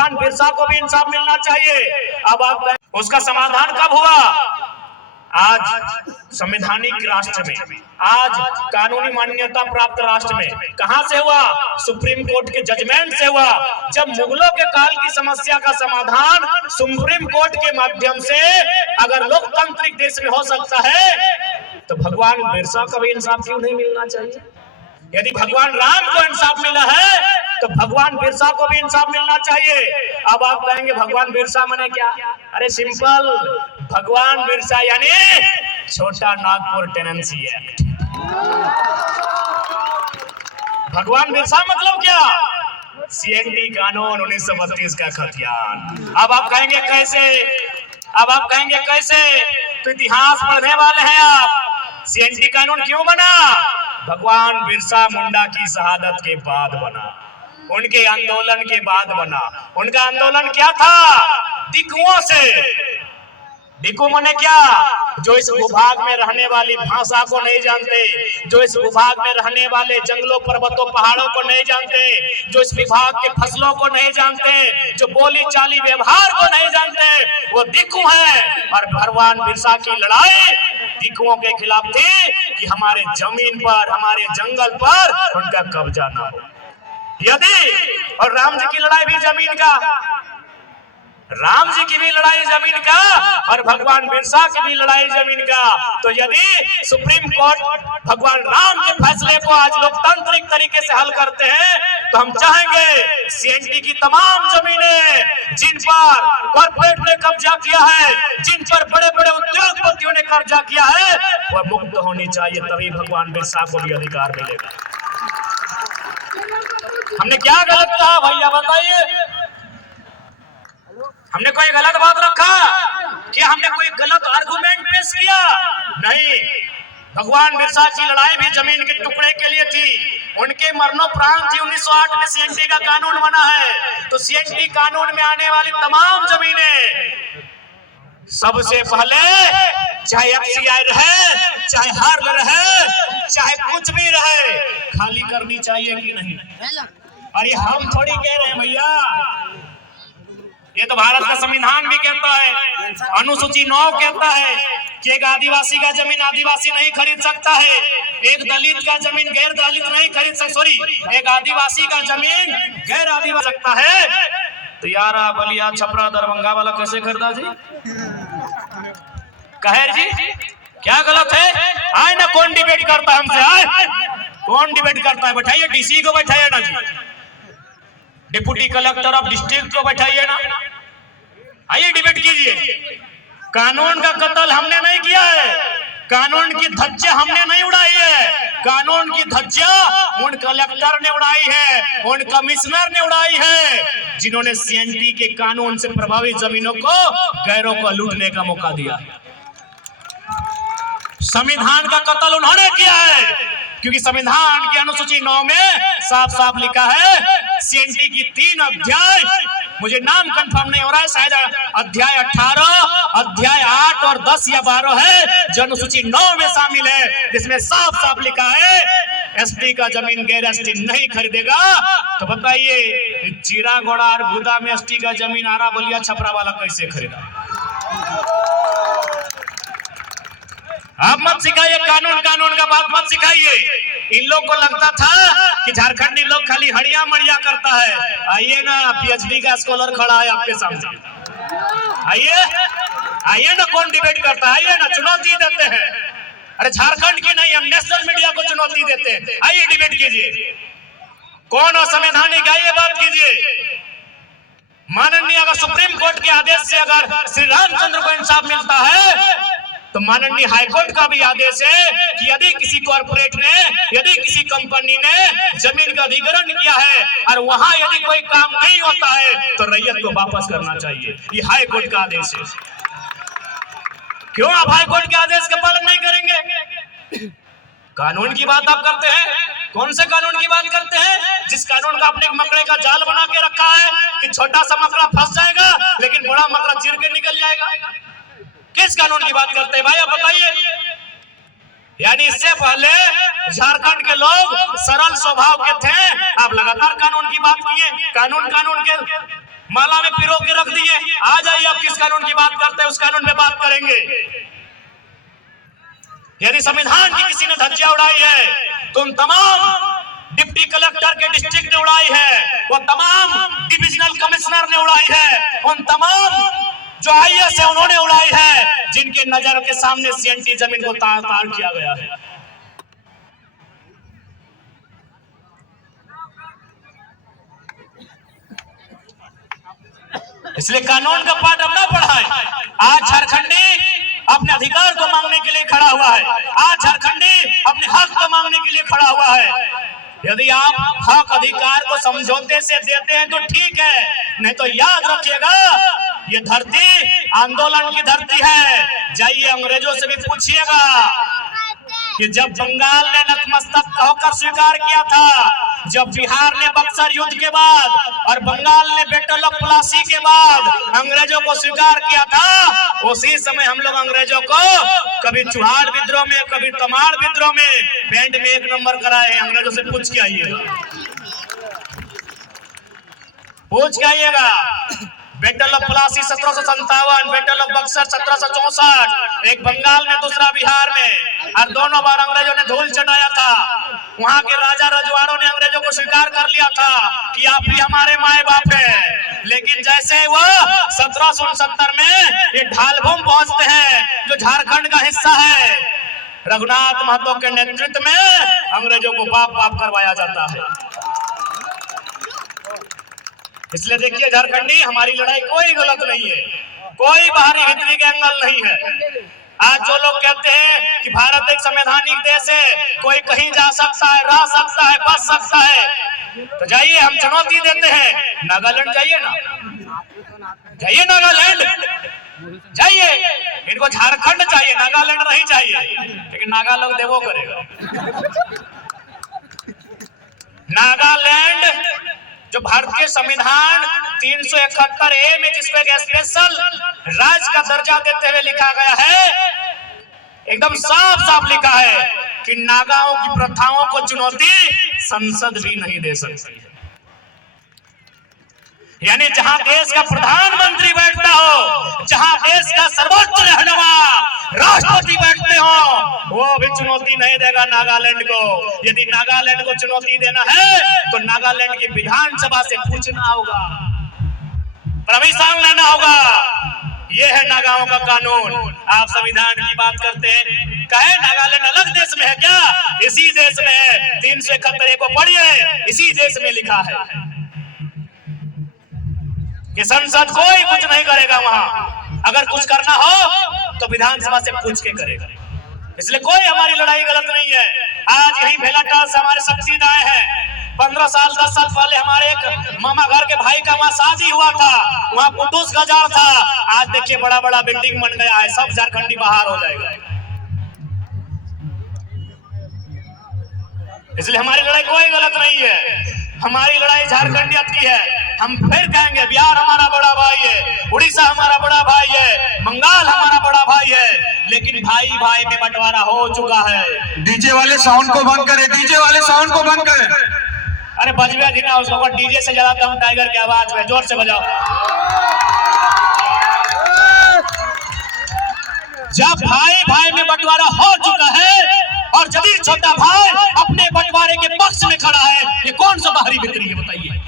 भगवान बिरसा को भी इंसाफ मिलना चाहिए। अब आप उसका समाधान कब हुआ? आज संवैधानिक राष्ट्र में, आज कानूनी मान्यता प्राप्त राष्ट्र में। कहां से हुआ? सुप्रीम कोर्ट के जजमेंट से हुआ। जब मुगलों के काल की समस्या का समाधान सुप्रीम कोर्ट के माध्यम से अगर लोकतांत्रिक देश में हो सकता है, तो भगवान बिरसा को भी इंसाफ क्यों नहीं मिलना चाहिए? यदि भगवान राम को इंसाफ मिला है, तो भगवान बिरसा को भी इंसाफ मिलना चाहिए। अब आप कहेंगे भगवान बिरसा माने क्या? अरे सिंपल, भगवान बिरसा यानी छोटा नागपुर टेनेंसी एक्ट। भगवान बिरसा मतलब क्या? सीएनटी कानून 1932 का खतियान। अब आप कहेंगे कैसे? अब आप कहेंगे कैसे? तो इतिहास पढ़ने वाले हैं आप। सीएनटी कानून क्यों बना? भगवान बिरसा मुंडा की शहादत के बाद बना, उनके आंदोलन के बाद बना। उनका आंदोलन क्या था? दिकुओं से। दिकु माने क्या? जो इस भूभाग में रहने वाली भाषा को नहीं जानते, जो इस भूभाग में रहने वाले जंगलों, पर्वतों, पहाड़ों को नहीं जानते, जो इस विभाग के फसलों को नहीं जानते, जो बोली चाली व्यवहार को नहीं जानते, वो दिकु है। और भगवान बिरसा की लड़ाई दिकुओं के खिलाफ थी कि हमारे जमीन पर, हमारे जंगल पर उनका कब्जा ना हो। यदि और राम जी की लड़ाई भी जमीन का, राम जी की भी लड़ाई जमीन का और भगवान बिरसा की भी लड़ाई जमीन का। तो यदि सुप्रीम कोर्ट भगवान राम के फैसले को आज लोकतांत्रिक तरीके से हल करते हैं, तो हम चाहेंगे सीएनटी की तमाम जमीनें जिन पर कॉर्पोरेट ने कब्जा किया है, जिन पर बड़े बड़े उद्योगपतियों ने कब्जा किया है, वह मुक्त होनी चाहिए। तभी भगवान बिरसा को भी अधिकार मिलेगा। हमने क्या गलत कहा भैया बताइए? हमने कोई गलत बात रखा? क्या हमने कोई गलत आर्गुमेंट पेश किया? नहीं। भगवान बिरसा की लड़ाई भी जमीन के टुकड़े के लिए थी। उनके मरणोपरांत थी 1908 में सीएनटी का कानून बना है। तो सीएनटी कानून में आने वाली तमाम जमीनें सबसे पहले, चाहे एफसीआई रहे, चाहे हार्ड रहे, चाहे कुछ भी रहे, खाली करनी चाहिए कि नहीं? अरे हम थोड़ी कह रहे हैं भैया, ये तो भारत का संविधान भी कहता है, अनुसूची 9 कहता है कि एक आदिवासी का जमीन आदिवासी नहीं खरीद सकता है, एक दलित का जमीन गैर दलित नहीं खरीद सकता, सॉरी, एक आदिवासी का जमीन गैर आदिवासी सकता है। तो यारा, बलिया, छपरा, दरभंगा वाला कैसे खरीदा जी? कहेर जी क्या गलत है? आए ना, कौन डिबेट करता है हमसे? आए, कौन डिबेट करता है? बैठाइए, डीसी को बैठाइए ना जी, डिप्टी कलेक्टर ऑफ डिस्ट्रिक्ट को बैठाइए ना, आइए डिबेट कीजिए। कानून का कत्ल हमने नहीं किया है, कानून की धज्जियां हमने नहीं उड़ाई है। कानून की धज्जियां उन कलेक्टर ने उड़ाई है, उन कमिश्नर ने उड़ाई है, जिन्होंने सीएनटी के कानून से प्रभावित जमीनों को गैरों को लूटने का मौका दिया। संविधान का कत्ल उन्होंने किया है, क्योंकि संविधान की अनुसूची 9 में साफ साफ लिखा है, सीएनटी की 3 अध्याय, मुझे नाम कंफर्म नहीं हो रहा है, शायद अध्याय 18, अध्याय 8 और 10 या 12 है, जो अनुसूची 9 में शामिल है, जिसमें साफ साफ लिखा है एसटी का जमीन गैर एसटी नहीं खरीदेगा। तो बताइए, जीरा घोड़ा और भूदा में एसटी का जमीन आरा, बलिया, छपरा वाला कैसे खरीदा? आप मत सिखाइए कानून, कानून का बात मत सिखाइए। इन लोग को लगता था कि झारखंडी लोग खाली हड़िया मड़िया करता है। आइए ना, पीएचडी का स्कॉलर खड़ा है आपके सामने, आइए आइए ना, कौन डिबेट करता है? आइए ना, चुनौती देते हैं। अरे झारखंड की नहीं, हम नेशनल मीडिया को चुनौती देते हैं। आइए डिबेट कीजिए, कौन असंवैधानिक, आइए बात कीजिए। माननीय अगर सुप्रीम कोर्ट के आदेश से अगर श्री रामचंद्र को इंसाफ मिलता है, तो माननीय हाईकोर्ट का भी आदेश है कि यदि किसी कॉर्पोरेट ने, यदि किसी कंपनी ने जमीन का अधिग्रहण किया है और वहां यदि कोई काम नहीं होता है, तो रैयत को वापस करना चाहिए। ये हाईकोर्ट का आदेश है। क्यों आप हाईकोर्ट के आदेश का पालन नहीं करेंगे? कानून की बात आप करते हैं, कौन से कानून की बात करते हैं? जिस कानून का आपने मकड़े का जाल बना के रखा है कि छोटा सा मकड़ा फंस जाएगा लेकिन बड़ा मकड़ा चिर के निकल जाएगा। किस कानून की बात करते हैं भाई, आप बताइए। यानी इससे पहले झारखंड के लोग सरल स्वभाव के थे, आप लगातार कानून की बात किए, कानून कानून के। माला में पिरो के रख दिए। आ जाइए, अब किस कानून की बात करते हैं उस कानून पे बात करेंगे। यदि संविधान की किसी ने धज्जियां उड़ाई है तो उन तमाम डिप्टी कलेक्टर के डिस्ट्रिक्ट ने उड़ाई है, वो तमाम डिविजनल कमिश्नर ने उड़ाई है, उन तमाम जो आईएएस है उन्होंने उड़ाई है, जिनके नजर के सामने सीएनटी जमीन को तार तार किया गया है। इसलिए कानून का पाठ अब ना पढ़ाए। आज झारखंडी अपने अधिकार को मांगने के लिए खड़ा हुआ है, आज झारखंडी अपने हक को मांगने के लिए खड़ा हुआ है। यदि आप हक अधिकार को समझौते से देते हैं तो ठीक है, नहीं तो याद रखिएगा ये धरती आंदोलन की धरती है। जाइए अंग्रेजों से भी पूछिएगा कि जब बंगाल ने नतमस्तक होकर स्वीकार किया था, जब बिहार ने बक्सर युद्ध के बाद और बंगाल ने बैटल ऑफ प्लासी के बाद अंग्रेजों को स्वीकार किया था, उसी समय हम लोग अंग्रेजों को कभी चुहाड़ विद्रोह में, कभी तमाड़ विद्रोह में बैंड में 1 नंबर कराए हैं। अंग्रेजों से पूछ के आइएगा, पूछ के आइएगा। Battle of Plassey 1757, battle of Buxar 1764, एक बंगाल में दूसरा बिहार में, और दोनों बार अंग्रेजों ने धूल चटाया था। वहां के राजा रजवाड़ों ने अंग्रेजों को स्वीकार कर लिया था कि आप ही हमारे माए बाप हैं। लेकिन जैसे वो 1769 में ये ढालभूम पहुंचते हैं जो झारखंड का हिस्सा है, रघुनाथ महतो के नेतृत्व में अंग्रेजों को बाप बाप करवाया जाता है। इसलिए देखिए झारखंडी, हमारी लड़ाई कोई गलत नहीं है, कोई बाहरी भीतरी का एंगल नहीं है। आज जो लोग कहते हैं कि भारत एक संवैधानिक देश है, कोई कहीं जा सकता है, रह सकता है, बच सकता है, तो जाइए, हम चुनौती देते हैं। नागालैंड जाइए ना, जाइए नागालैंड जाइए। इनको झारखंड चाहिए, नागालैंड नहीं चाहिए, लेकिन नागा लोग देवो करेगा। नागालैंड जो भारतीय संविधान 371A में जिसको एक स्पेशल राज्य का दर्जा देते हुए लिखा गया है, एकदम साफ साफ लिखा है कि नागाओं की प्रथाओं को चुनौती संसद भी नहीं दे सकती है। यानी जहां देश का प्रधानमंत्री बैठता हो, जहां देश का सर्वोच्च रहनुमा राष्ट्रपति बैठते हो, वो भी चुनौती नहीं देगा नागालैंड को। यदि नागालैंड को चुनौती देना है तो नागालैंड की विधानसभा से पूछना होगा, परमिशन लेना होगा। ये है नागाओं का कानून। आप संविधान की बात करते हैं, कहे नागालैंड अलग देश में है क्या? इसी देश में है। 371 को पढ़िए, इसी देश में लिखा है कि संसद कोई कुछ नहीं करेगा वहां। अगर कुछ करना हो तो विधानसभा से पूछ के करेगा। इसलिए कोई हमारी लड़ाई गलत नहीं है। आज यही भेलाटाल से हमारे शक्ति आए हैं। 15 साल 10 साल पहले हमारे एक मामा घर के भाई का वहां शादी हुआ था, वहां कुटुस गजार था। आज देखिए बड़ा बड़ा बिल्डिंग बन गया है, सब झारखंडी बाहर हो जाएगा। इसलिए हमारी लड़ाई कोई गलत नहीं है, हमारी लड़ाई झारखंडियत की है। हम फिर कहेंगे बिहार हमारा बड़ा भाई है, उड़ीसा हमारा बड़ा भाई है, बंगाल हमारा बड़ा भाई है, लेकिन भाई भाई में बंटवारा हो चुका है। डीजे वाले साउंड को बंद करें, डीजे वाले साउंड को बंद करें। अरे बजवे थी ना उसको, डीजे से जलाता हूँ टाइगर की आवाज में, जोर से बजाओ। जब भाई भाई में बंटवारा हो चुका है और यदि छोटा भाई अपने बंटवारे के पक्ष में खड़ा है, ये कौन सा बाहरी बिक्री है बताइए?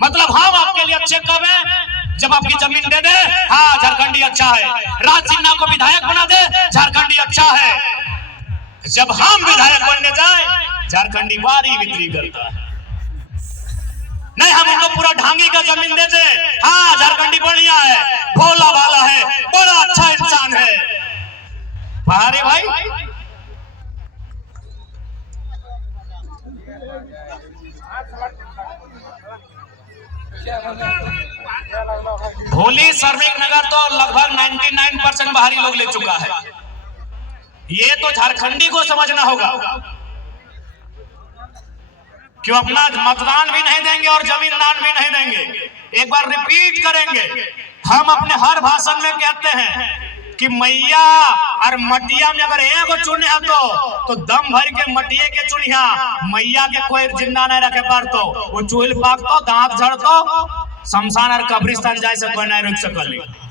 मतलब हम आपके लिए अच्छे कब हैं? जब आपकी जमीन दे दे, हाँ झारखंडी अच्छा है। राज सिन्हा को विधायक बना दे, झारखंडी अच्छा है। जब हम विधायक बनने जाए, झारखंडी बारी बिक्री करता है। नहीं, हम उनको पूरा ढांगी का जमीन देते, हाँ झारखंडी बढ़िया है, भोला भाला है, बड़ा अच्छा इंसान है। बाहरी भाई भोली श्रमिक नगर तो लगभग 99% बाहरी लोग ले चुका है। ये तो झारखंडी को समझना होगा, क्यों अपना मतदान भी नहीं देंगे और जमीन दान भी नहीं देंगे। एक बार रिपीट करेंगे, हम अपने हर भाषण में कहते हैं कि मैया और मटिया में अगर एगो चुने है तो दम भर के मटिया के चुनिया, मैया के कोई जिंदा नहीं रखे पार तो वो चूल पाक तो दांत झड़ तो शमशान और कब्रिस्तान जाए से कोई नहीं रोक सकल